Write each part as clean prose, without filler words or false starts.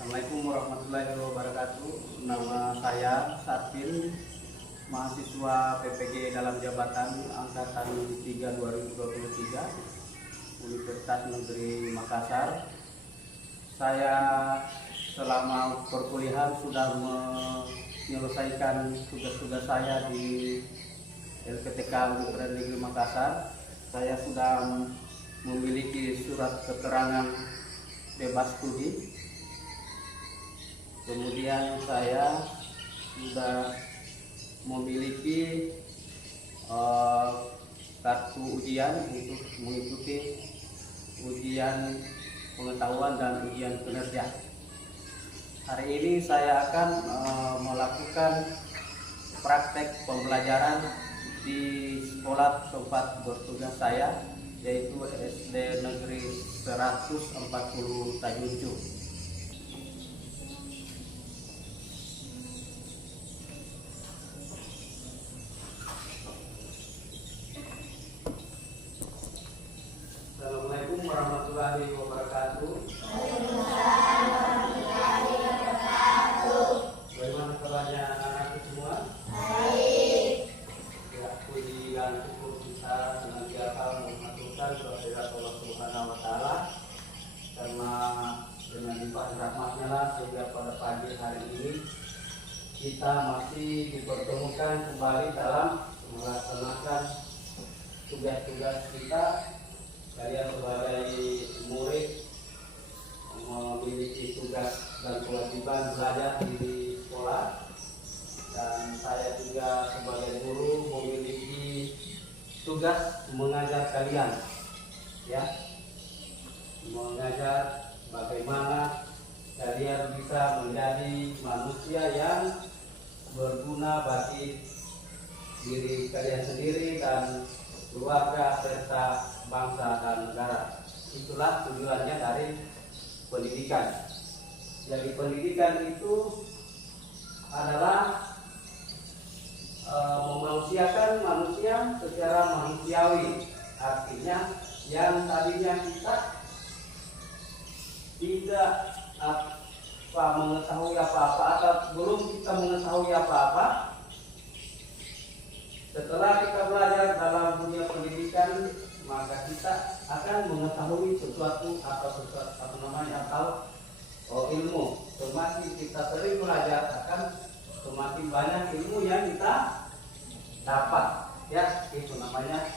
Assalamualaikum warahmatullahi wabarakatuh. Nama saya Sarpin, mahasiswa PPG dalam jabatan angkatan 3 2023 Universitas Negeri Makassar. Saya selama perkuliahan sudah menyelesaikan tugas-tugas saya di LPTK Universitas Negeri Makassar. Saya sudah memiliki surat keterangan bebas studi. Kemudian saya sudah memiliki kartu ujian untuk mengikuti ujian pengetahuan dan ujian kinerja. Hari ini saya akan melakukan praktek pembelajaran di sekolah tempat bertugas saya, yaitu SD Negeri 140 Tajunju. Assalamualaikum warahmatullahi wabarakatuh. Bagaimana kabarnya anak-anakku semua? Baik. Ya, puji dan syukur kita senantiasa mengaturkan kehadirat Allah Subhanahu wa Ta'ala, karena dengan limpah rahmatnya lah sehingga pada pagi hari ini kita masih dipertemukan kembali dalam melaksanakan tugas-tugas kita. Kalian sebagai murid memiliki tugas dan kewajiban belajar di sekolah, dan saya juga sebagai guru memiliki tugas mengajar kalian, ya, mengajar bagaimana kalian bisa menjadi manusia yang berguna bagi diri kalian sendiri dan keluarga serta bangsa dan negara. Itulah tujuannya dari pendidikan. Jadi pendidikan itu adalah memanusiakan manusia secara manusiawi. Artinya yang tadinya kita tidak mengetahui apa-apa atau belum kita mengetahui apa-apa, setelah kita belajar dalam dunia pendidikan, maka kita akan mengetahui sesuatu atau ilmu. Semakin kita sering belajar, akan semakin banyak ilmu yang kita dapat. Ya, itu namanya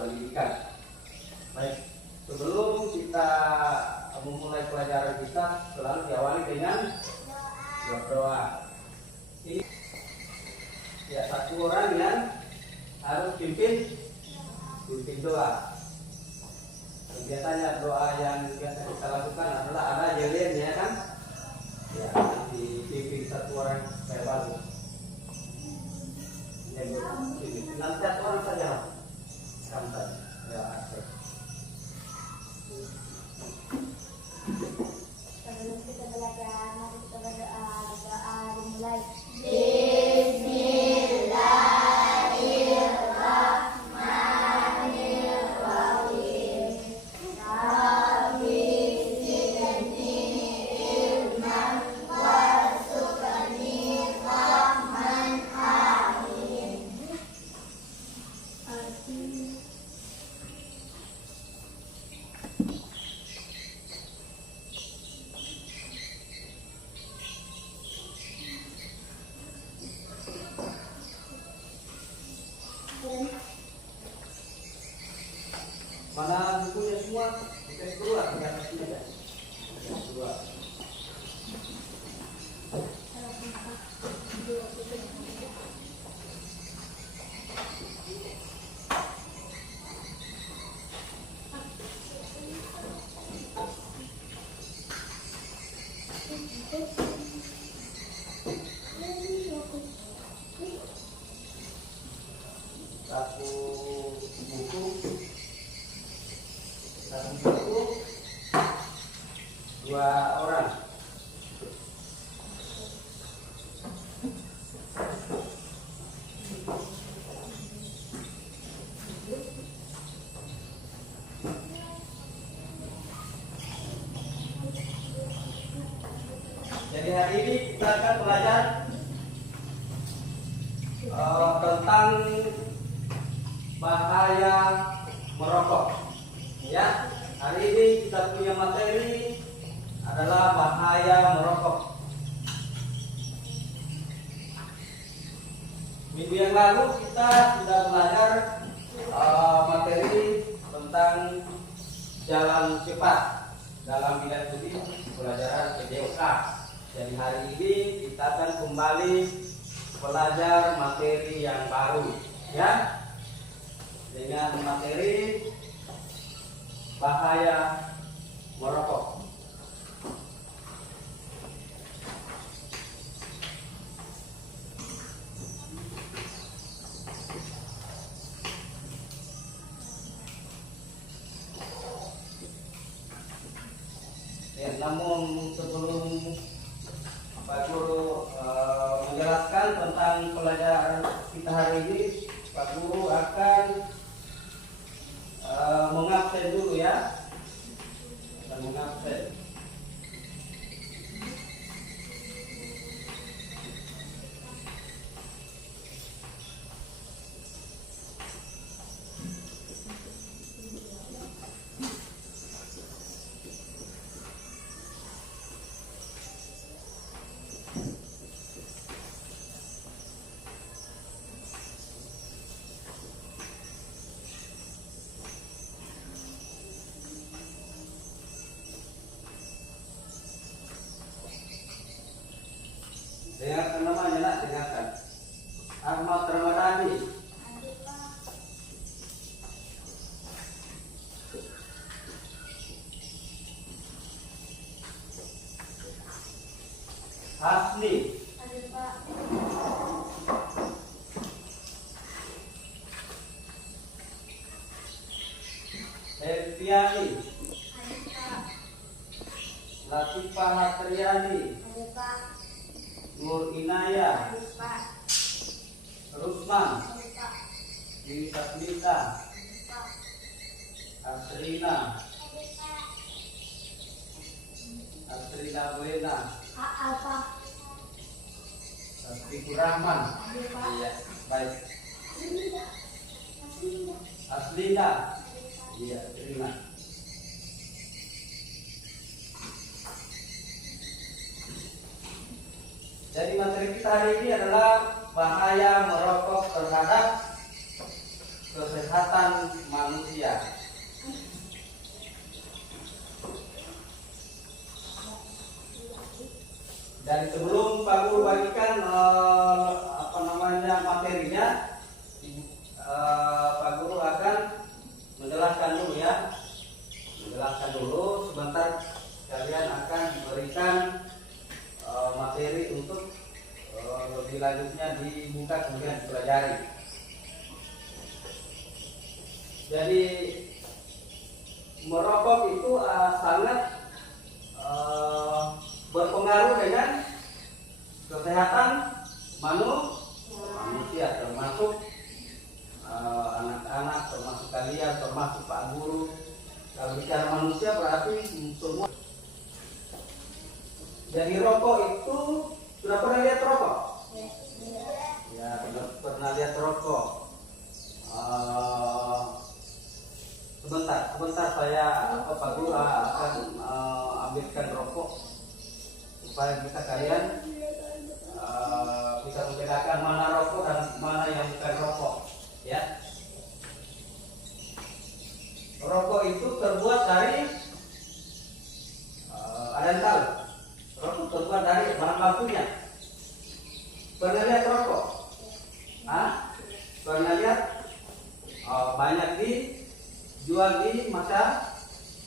pendidikan. Baik, sebelum kita memulai pelajaran kita, selalu diawali dengan berdoa. Ini ya, satu orang yang harus pimpin doa. Biasanya doa yang biasa kita lakukan adalah ada jeliennya, kan? Ya, dipimpin satu orang supaya bagus. Nanti satu orang saja. Sampai ya, sebelum kita belajar, mari kita berdoa. Doa dimulai. Mana bukunya semua? Kita keluar di atas ini, ya. Keluar. Satu buku, dua orang. Jadi hari ini kita akan belajar tentang bahaya merokok. Ya, hari ini kita punya materi adalah bahaya merokok. Minggu yang lalu kita sudah belajar materi tentang jalan cepat dalam bidang studi pelajaran PJOK. Jadi hari ini kita akan kembali belajar materi yang baru, ya, dengan materi bahaya merokok. Ya, namun sebelum Pak Guru menjelaskan tentang pelajaran kita hari ini, Pak Guru akan mengabsen dulu, ya. Akan mengabsen. Dengarkan namanya, nak, dengarkan. Ahmad Ramadhani. Hasni. Elviani. Latifah Hatriani. Nur Inaya, Rusman, Disasmita, Asrina, Buena, Safiqur Rahman, iya, baik. Aslina, iya, terima. Jadi materi kita hari ini adalah bahaya merokok terhadap kesehatan manusia. Dan sebelum Pak Guru bagikan materinya, Pak Guru akan menjelaskan dulu, ya. Menjelaskan dulu sebentar, kalian akan diberikan materi untuk lebih lanjutnya dibuka kemudian dipelajari. Jadi merokok itu sangat berpengaruh dengan kesehatan manusia, termasuk anak-anak, termasuk kalian, termasuk Pak Guru. Kalau bicara manusia berarti semua. Jadi rokok itu, sudah pernah lihat rokok? Ya, pernah lihat rokok. Sebentar saya Pak Guru akan ambilkan rokok supaya bisa kalian bisa membedakan mana rokok dan mana yang bukan rokok, ya. Rokok itu terbuat dari ada yang tahu? Rokok terbuat dari bahan bakunya. Pernah lihat rokok? Pernah lihat? Banyak dijual di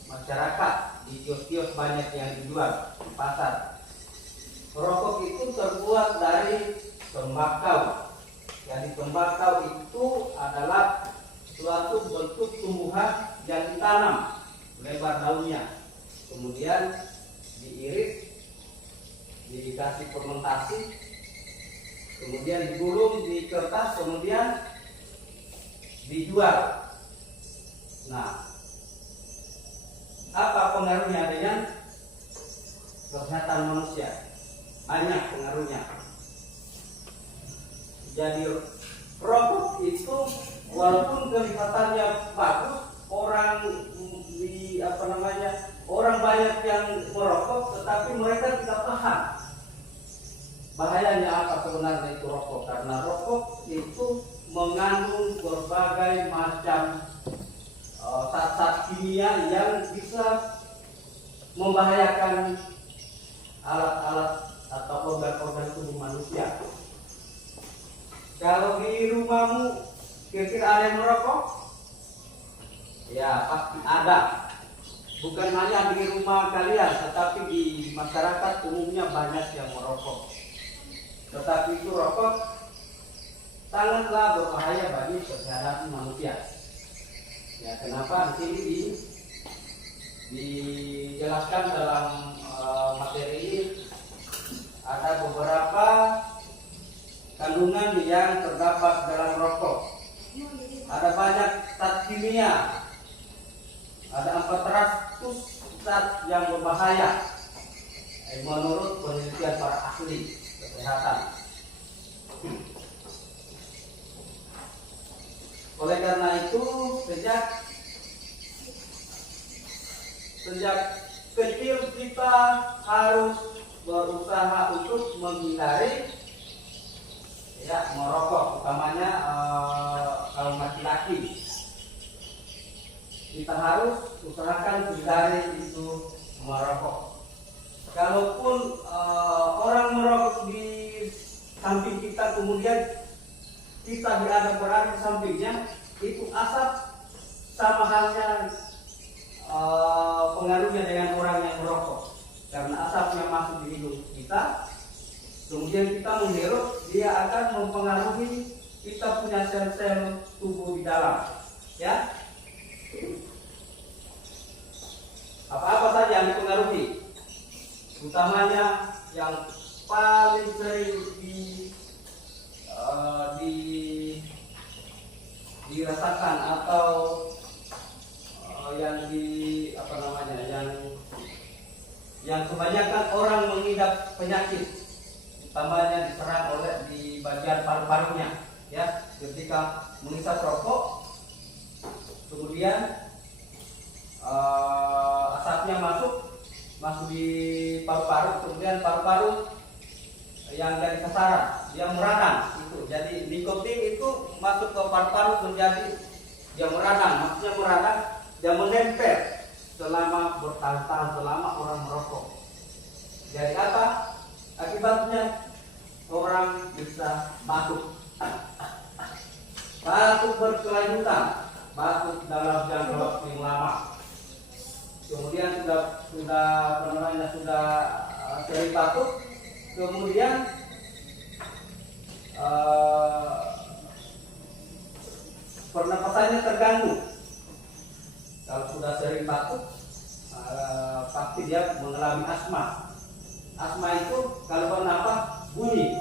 masyarakat, di kios-kios banyak yang dijual di pasar. Rokok itu terbuat dari tembakau. Jadi tembakau itu adalah suatu bentuk tumbuhan yang ditanam, lebar daunnya, kemudian diiris, dikasih fermentasi, kemudian digulung di kertas, kemudian dijual. Nah, apa pengaruhnya dengan kesehatan manusia? banyak pengaruhnya. Jadi rokok itu walaupun kelihatannya bagus, orang orang banyak yang merokok, tetapi mereka tidak paham bahayanya apa sebenarnya itu rokok. Karena rokok itu mengandung berbagai macam zat-zat kimia yang bisa membahayakan alat-alat atau organ-organ tubuh manusia. Kalau di rumahmu kira-kira ada yang merokok? Ya pasti ada. Bukan hanya di rumah kalian, tetapi di masyarakat umumnya banyak yang merokok. Tetapi itu rokok sangatlah berbahaya bagi kesehatan manusia. Ya, kenapa di sini dijelaskan dalam materi ini ada beberapa kandungan yang terdapat dalam rokok. Ada banyak zat kimia, ada 400 zat yang berbahaya menurut penelitian para ahli kesehatan. Oleh karena itu sejak kecil kita harus berusaha untuk menghindari merokok, utamanya kaum laki-laki. Kita harus usahakan hindari itu merokok. Kalaupun orang merokok di samping kita, kemudian kita berada di sampingnya, itu asap sama halnya pengaruhnya dengan orang yang merokok. Karena asapnya masuk di hidung kita, kemudian kita menghirup, dia akan mempengaruhi kita punya sel-sel tubuh di dalam. Ya, apa-apa saja yang dipengaruhi, utamanya yang paling sering dirasakan atau yang kebanyakan orang mengidap penyakit, utamanya diserang oleh di bagian paru-parunya. Ya, ketika menghisap rokok, kemudian asapnya masuk di paru-paru, kemudian paru-paru yang dari sasaran dia meradang itu. Jadi nikotin itu masuk ke paru-paru, menjadi dia meradang, maksudnya meradang, dia menempel selama bertahun-tahun selama orang merokok. Jadi apa akibatnya? Orang bisa batuk berkelanjutan, batuk dalam jangka waktu yang lama. Kemudian sudah sering batuk, kemudian pernapasannya terganggu. Kalau sudah sering batuk, pasti dia mengalami asma. Asma itu kalau bernapas bunyi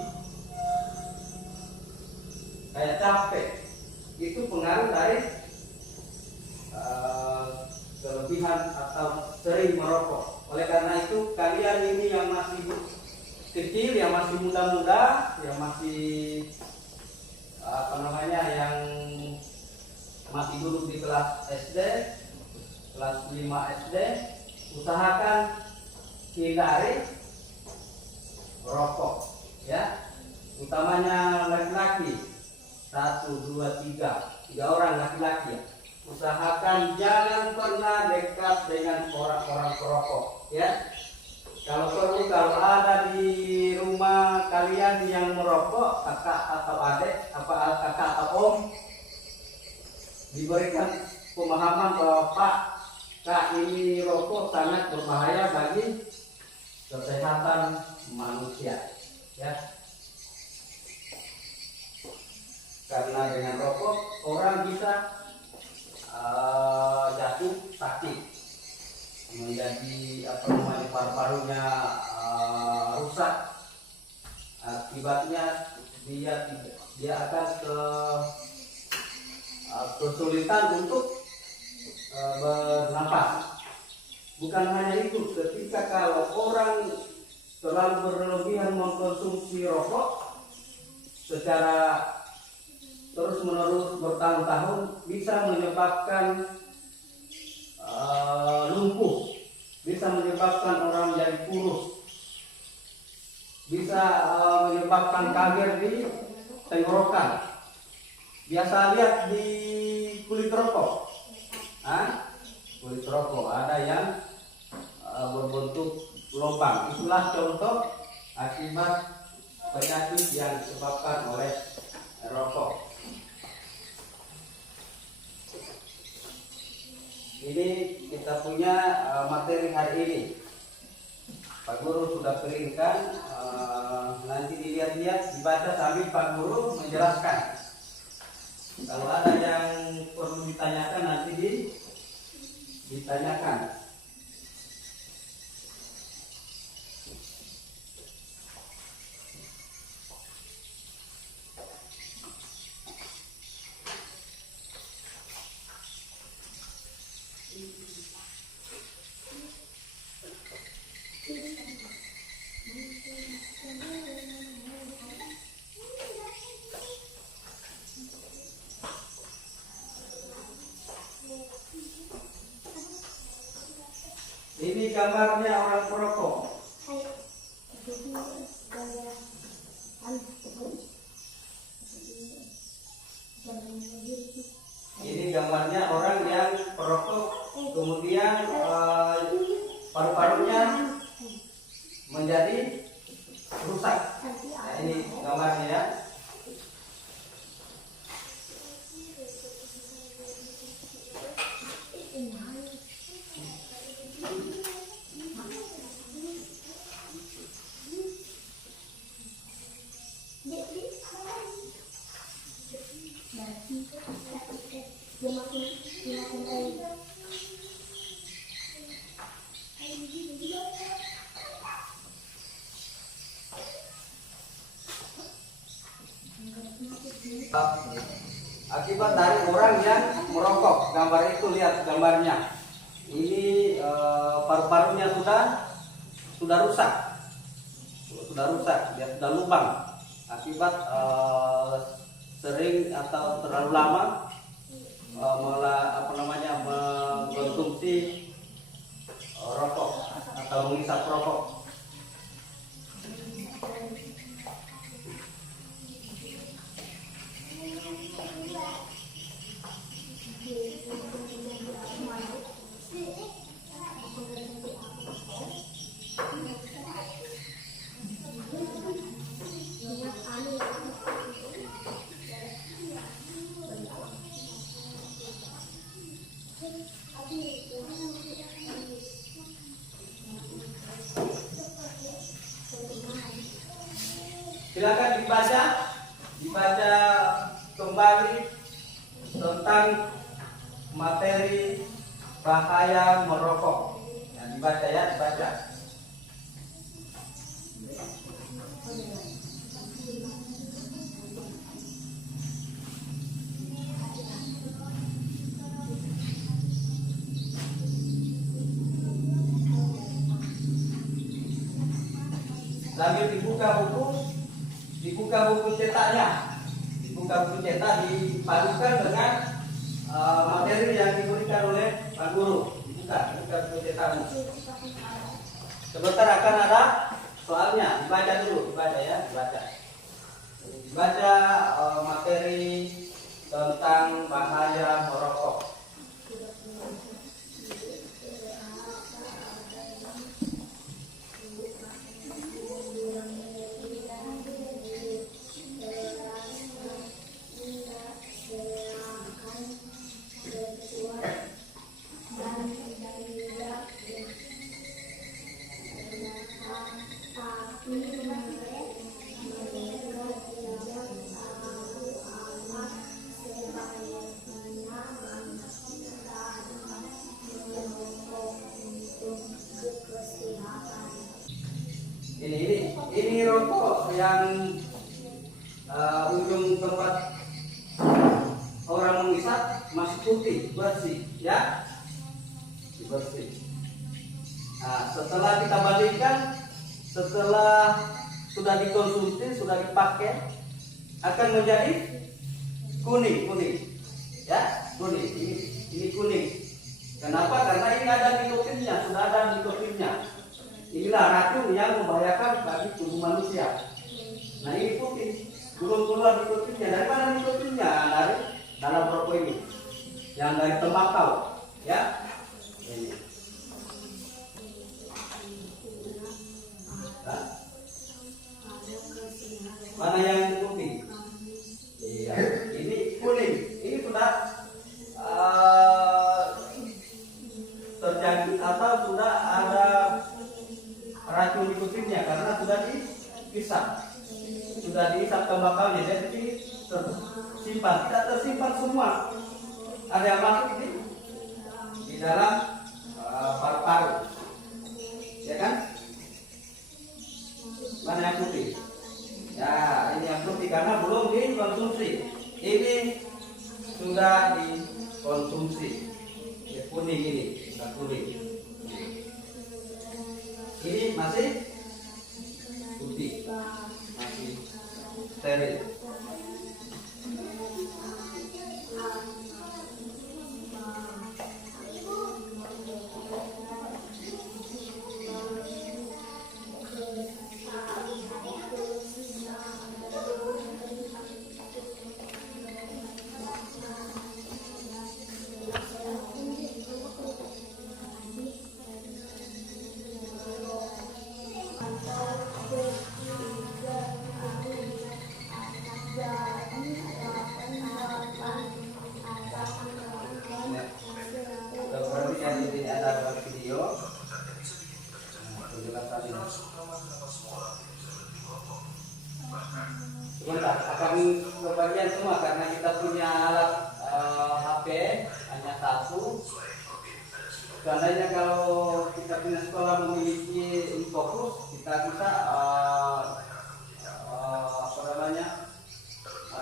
kayak capek. Itu pengaruh dari kelebihan atau sering merokok. Oleh karena itu, kalian ini yang masih kecil, yang masih muda-muda, yang masih yang masih duduk di kelas SD, kelas 5 SD, usahakan hindari merokok, ya, utamanya laki-laki. 1, 2, 3 orang laki-laki, ya. Usahakan jangan pernah dekat dengan orang-orang perokok, ya. Kalau perlu, kalau ada di rumah kalian yang merokok, kakak atau adik, kakak atau om, diberikan pemahaman bahwa Pak, Kak, ini rokok sangat berbahaya bagi kesehatan manusia, ya. Karena dengan rokok orang bisa jatuh sakit, menjadi paru-parunya rusak. Akibatnya dia akan kesulitan untuk bernapas. Bukan hanya itu, ketika kalau orang terlalu berlebihan mengkonsumsi rokok secara terus-menerus bertahun-tahun bisa menyebabkan lumpuh, bisa menyebabkan orang menjadi kurus, bisa menyebabkan kanker di tenggorokan. Biasa lihat di kulit rokok, kulit rokok ada yang berbentuk lubang. Itulah contoh akibat penyakit yang disebabkan oleh rokok. Ini kita punya materi hari ini. Pak Guru sudah keringkan, nanti dilihat-lihat, dibaca sambil Pak Guru menjelaskan. Kalau ada yang perlu ditanyakan nanti ditanyakan. Ini gambarnya orang perokok. Ini gambarnya orang yang perokok, kemudian paru-parunya menjadi rusak. Nah, ini gambarnya ya. Akibat dari orang yang merokok, gambar itu lihat gambarnya. Ini paru-parunya sudah rusak, dia sudah lubang akibat sering atau terlalu lama mengkonsumsi rokok atau menghisap rokok. Silakan dibaca kembali tentang materi bahaya merokok. Nah, dibaca ya, dibaca. Sambil dibuka buku cetaknya, dipadukan dengan materi yang diberikan oleh Pak Guru. Dibuka buku cetaknya. Sebentar akan ada soalnya, dibaca dulu, dibaca materi tentang bahaya merokok. Ini rokok yang ujung tempat orang menghisap masih putih, bersih, ya, bersih. Nah, setelah kita balikkan, setelah sudah dikonsumsi, sudah dipakai akan menjadi kuning, ya kuning. Ini kuning. Kenapa? Karena ini ada nikotinnya, sudah ada nikotinnya. Inilah racun yang membahayakan bagi tubuh manusia. Nah ini putih, belum keluar nikotinnya. Dari mana nikotinnya? Dari dalam rokok ini, yang dari tembakau, ya. Ini. Nah. Mana yang putih? Iya, ini kuning. Ini sudah terjadi atau sudah ada racun nikotinnya karena sudah dihisap, sudah dihisap tembakaunya, jadi tersimpan, tidak tersimpan semua. Ada yang masuk di dalam paru-paru, ya kan? Mana yang putih? Ya, ini yang putih karena belum dikonsumsi. Ini sudah dikonsumsi. Ya, kuning ini, sudah kuning. Ini masih putih, masih steril. Sebentar, akan kebagian semua karena kita punya alat HP hanya satu. Seandainya kalau kita punya sekolah memiliki Infocus, kita bisa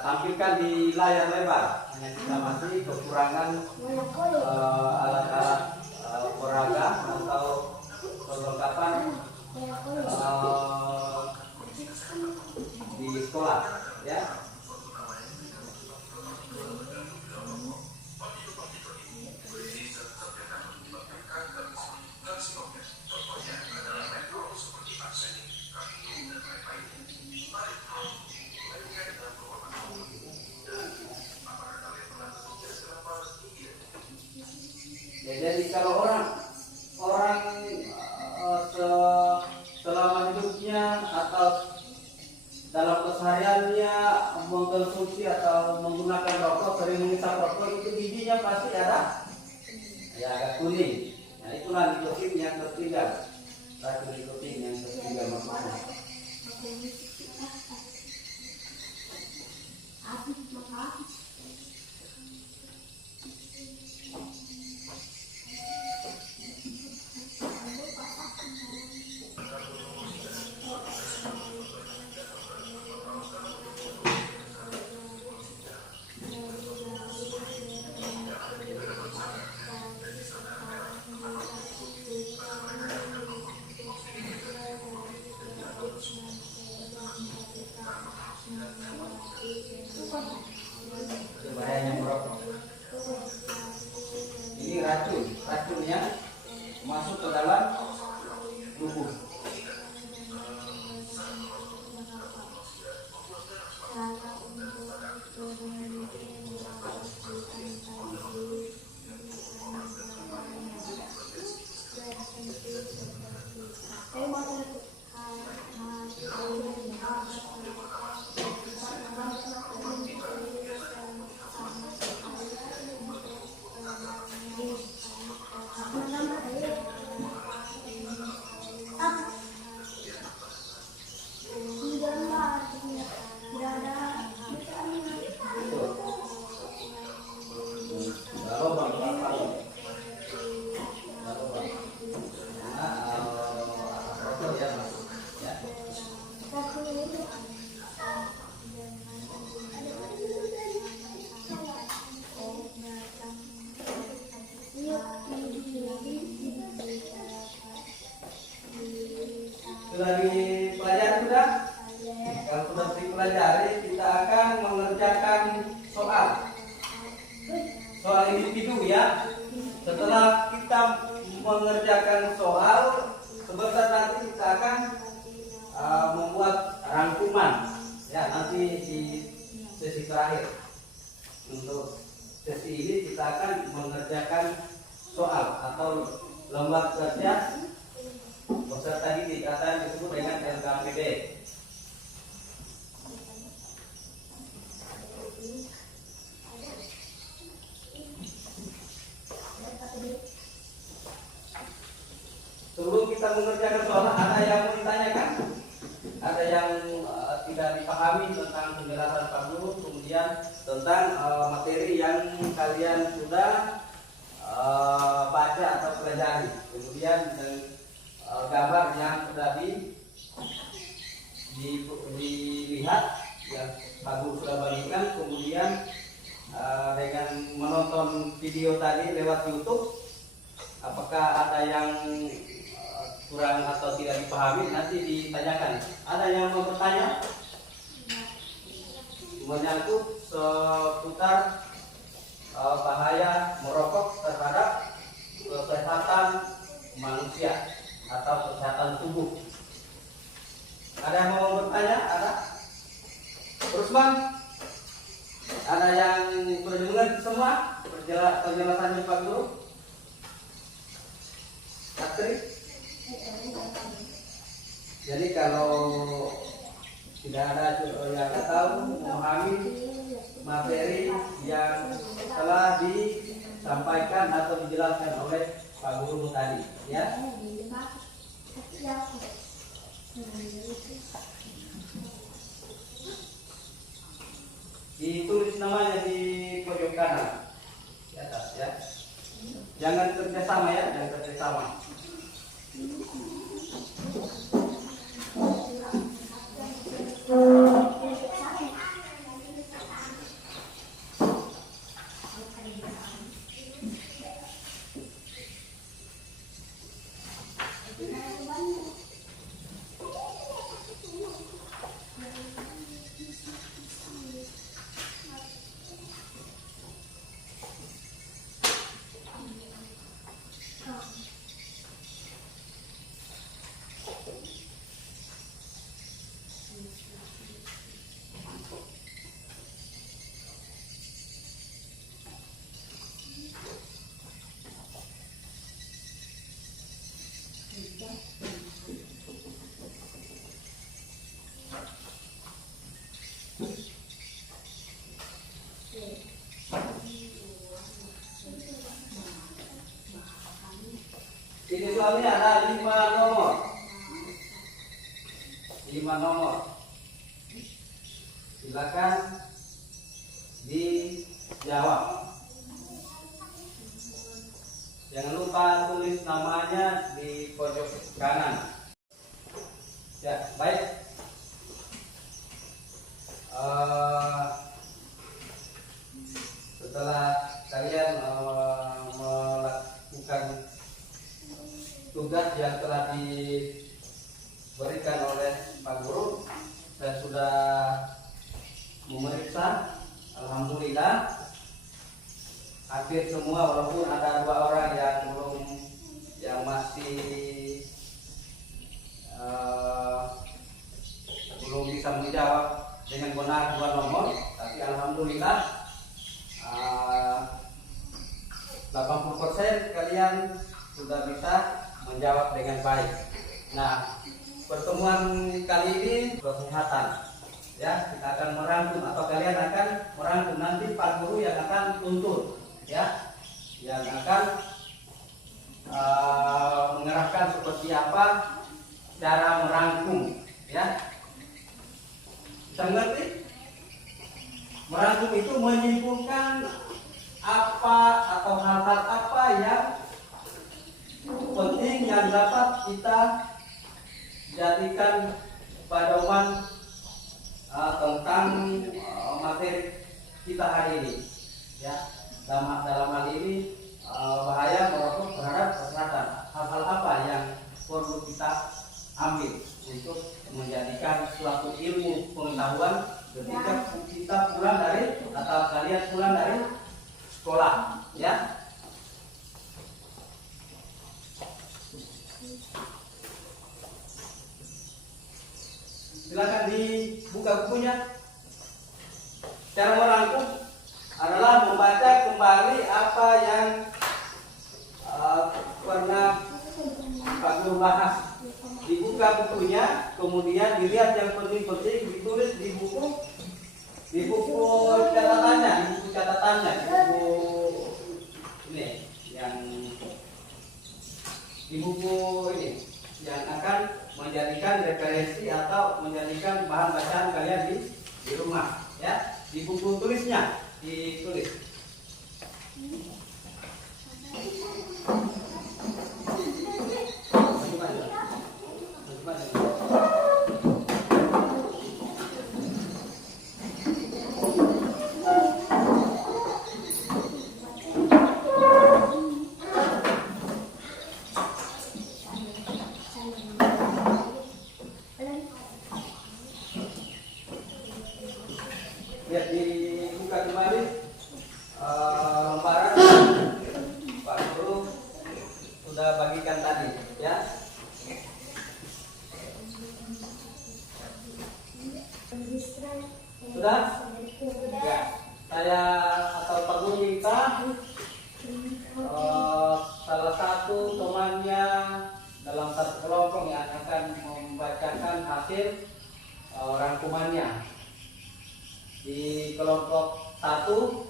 tampilkan di layar lebar. Hanya kita masih kekurangan alat-alat peraga atau perlengkapan di sekolah, ya. Jadi kalau orang selama hidupnya atau dalam kesehariannya mengkonsumsi atau menggunakan rokok, sering menghisap rokok, itu bijinya pasti ada ya agak kuning. Nah itulah nikotin yang tertinggal, racun nikotin yang tertinggal makanya. Bahayanya merokok. Ini racunnya masuk ke dalam tubuh. Sudah dipelajari sudah? peserta didik atau yang disebut dengan LKPD. Sebelum kita mengerjakan soal, ada yang mau ditanyakan? Ada yang tidak dipahami tentang penjelasan Pak Guru, kemudian tentang materi yang kalian sudah baca atau pelajari, kemudian gambar yang sudah dilihat yang Pak Guru sudah bagikan, kemudian dengan menonton video tadi lewat YouTube, apakah ada yang kurang atau tidak dipahami, nanti ditanyakan. Ada yang mau bertanya menyangkut seputar bahaya merokok terhadap kesehatan manusia atau kesehatan tubuh? Ada yang mau bertanya? Ada? Rusman? Ada yang sudah mengerti semua penjelasannya Pak Guru? Astrid? Jadi kalau tidak ada yang tahu memahami materi yang telah disampaikan atau dijelaskan oleh Pak Guru tadi, ya. Ditulis namanya di pojok kanan di atas, ya. Jangan kerjasama, ya, jangan kerjasama. Ini soalnya ada 5 nomor. 5 nomor. Silakan dijawab. Jangan lupa tulis namanya di pojok kanan. Ya, baik. Setelah kalian melakukan tugas yang telah diberikan oleh Pak Guru, saya sudah memeriksa. Alhamdulillah hampir semua, walaupun ada 2 orang yang masih belum bisa menjawab dengan benar 2 nomor, tapi alhamdulillah 80% kalian sudah bisa menjawab dengan baik. Nah, pertemuan kali ini kesehatan, ya, kita akan merangkum atau kalian akan merangkum, nanti Pak Guru yang akan tuntun, ya, yang akan mengerahkan seperti apa cara merangkum, ya. Bisa mengerti? Merangkum itu menyimpulkan apa atau hal-hal apa yang penting yang dapat kita jadikan pedoman tentang materi kita hari ini, ya. Dalam hal ini bahaya merokok terhadap kesehatan. Hal-hal apa yang perlu kita ambil untuk menjadikan suatu ilmu pengetahuan ketika kita pulang dari atau kalian pulang dari sekolah, ya. Silakan dibuka bukunya. Cara merangkum adalah membaca kembali apa yang pernah Pak Guru bahas dibuka bukunya, kemudian dilihat yang penting-penting, ditulis di buku catatannya, di buku ini di buku ini yang akan menjadikan referensi atau menjadikan bahan bacaan kalian di rumah, ya. Di buku tulisnya ditulis. Lihat dibuka kembali lembaran Pak Guru sudah bagikan tadi, ya. Sudah? Ya. Saya atau Pak Guru minta salah satu temannya dalam satu kelompok yang akan membacakan hasil rangkumannya. Di kelompok 1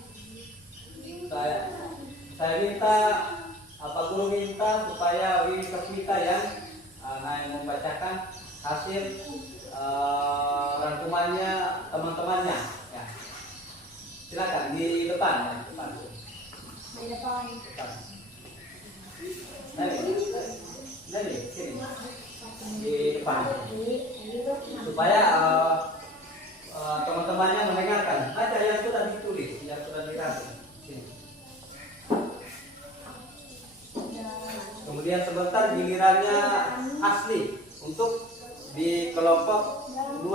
saya minta Pak Guru minta supaya Wiwi Kasmita yang membacakan hasil rangkumannya teman-temannya, ya. Silakan di depan, ya. Di depan. Dari sini di depan supaya teman-temannya mendengarkan. Ada yang sudah ditulis, yang sudah dirancang. Sini. Kemudian sebentar gilirannya asli untuk di kelompok 2.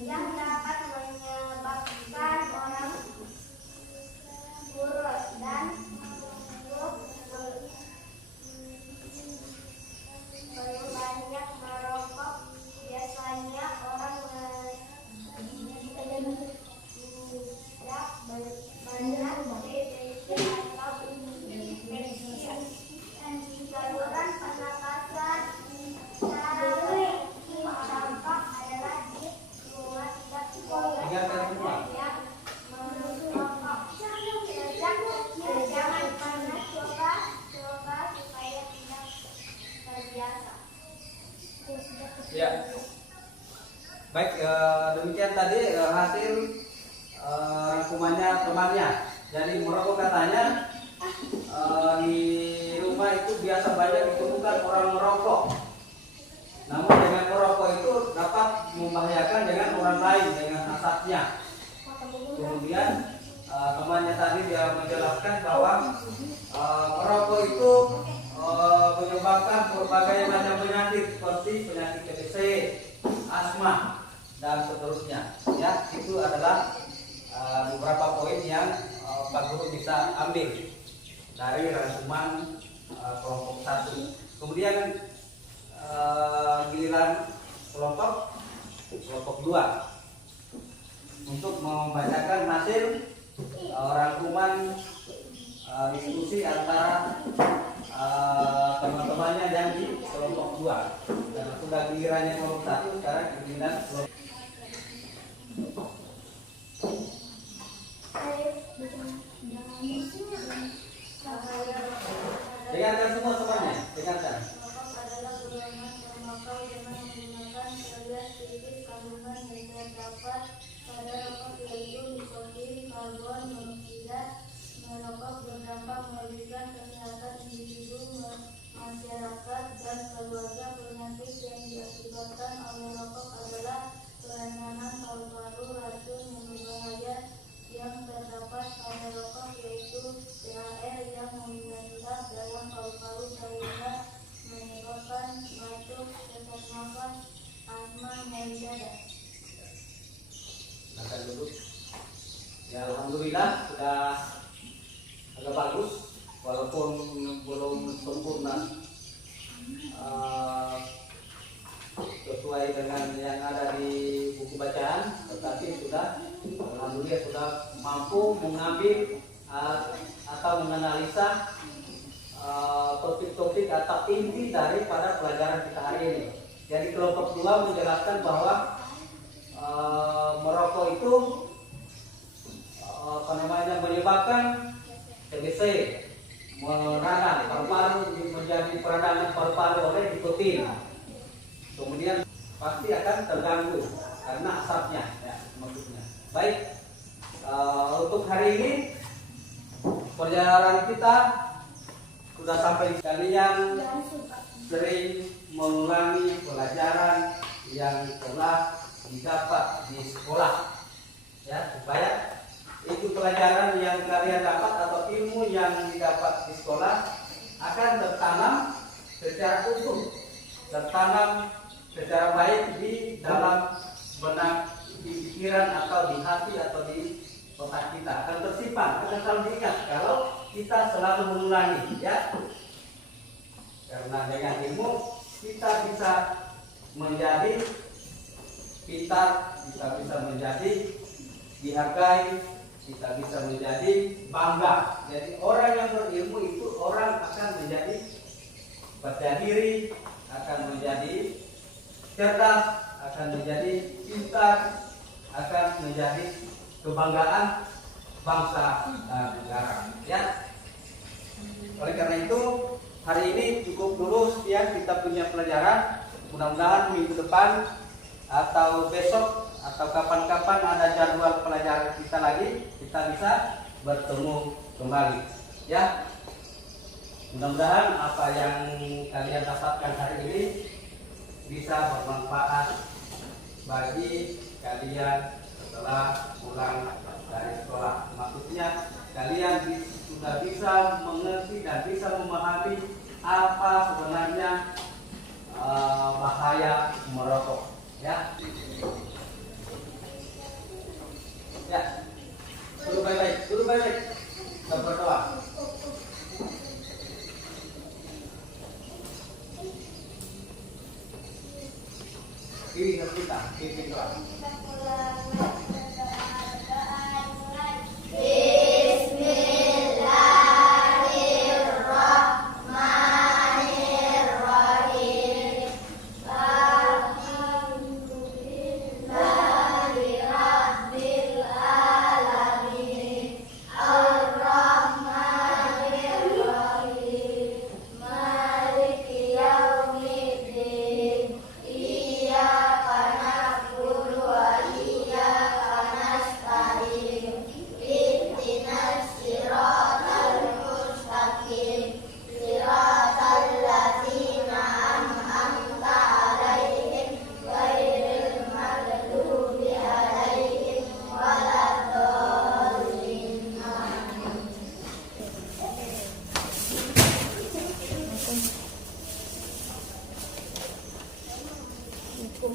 Yang dapat menyebabkan orang kurus dan perlu banyak merokok. Biasanya orang banyak atau infeksi saluran pernapasan. Dampak adalah di semua tidak jangan pernah coba supaya tidak terbiasa. Ya. Baik, demikian tadi hasil rangkumannya temannya. Jadi merokok katanya di rumah itu biasa banyak ditemukan orang merokok. Namun dengan merokok itu dapat membahayakan dengan orang lain dengan asapnya. Kemudian temannya tadi dia menjelaskan bahwa merokok itu menyebabkan berbagai macam penyakit seperti penyakit TBC, asma dan seterusnya. Ya, itu adalah beberapa poin yang Pak Guru bisa ambil dari rangkuman kelompok 1. Kemudian giliran kelompok 2 untuk membacakan hasil rangkuman diskusi antara teman-temannya yang di kelompok 2. Dan sudah gilirannya kelompok 1, sekarang giliran kelompok. Dengarkan semua semuanya, dengarkan. Merokok berdampak merugikan kesehatan individu, masyarakat, dan keluarga. Penyakit yang diakibatkan oleh rokok adalah kelainan paru-paru. Silakan duduk. Ya, alhamdulillah sudah agak bagus walaupun belum sempurna sesuai dengan yang ada di buku bacaan, tetapi sudah alhamdulillah sudah mampu mengambil atau menganalisa topik-topik atau inti daripada pelajaran kita hari ini. Jadi kelompok 2 menjelaskan bahwa merokok itu menyebabkan TBC, meradang paru-paru, menjadi peradangan paru-paru oleh nikotin. Kemudian pasti akan terganggu karena asapnya, ya, maksudnya. Baik, untuk hari ini perjalanan kita sudah sampai. Kalian sering mengulangi pelajaran yang telah didapat di sekolah, ya, supaya itu pelajaran yang kalian dapat atau ilmu yang didapat di sekolah akan tertanam secara utuh, tertanam secara baik di dalam benak, di pikiran atau di hati atau di otak kita, akan tersimpan, akan selalu diingat kalau kita selalu mengulangi, ya. Karena dengan ilmu kita bisa menjadi pintar, kita bisa menjadi dihargai, kita bisa menjadi bangga. Jadi orang yang berilmu itu orang akan menjadi percaya diri, akan menjadi cerdas, akan menjadi pintar, akan menjadi kebanggaan bangsa dan negara, ya. Oleh karena itu hari ini cukup dulu sekian kita punya pelajaran. Mudah-mudahan minggu depan atau besok atau kapan-kapan ada jadwal pelajaran kita lagi, kita bisa bertemu kembali, ya. Mudah-mudahan apa yang kalian dapatkan hari ini bisa bermanfaat bagi kalian setelah pulang dari sekolah. Maksudnya kalian sudah bisa mengerti dan bisa memahami apa sebenarnya bahaya merokok, ya. Ya, duduk baik-baik, duduk baik-baik. Kita berdoa. Ini kita, ini doa. Hukum.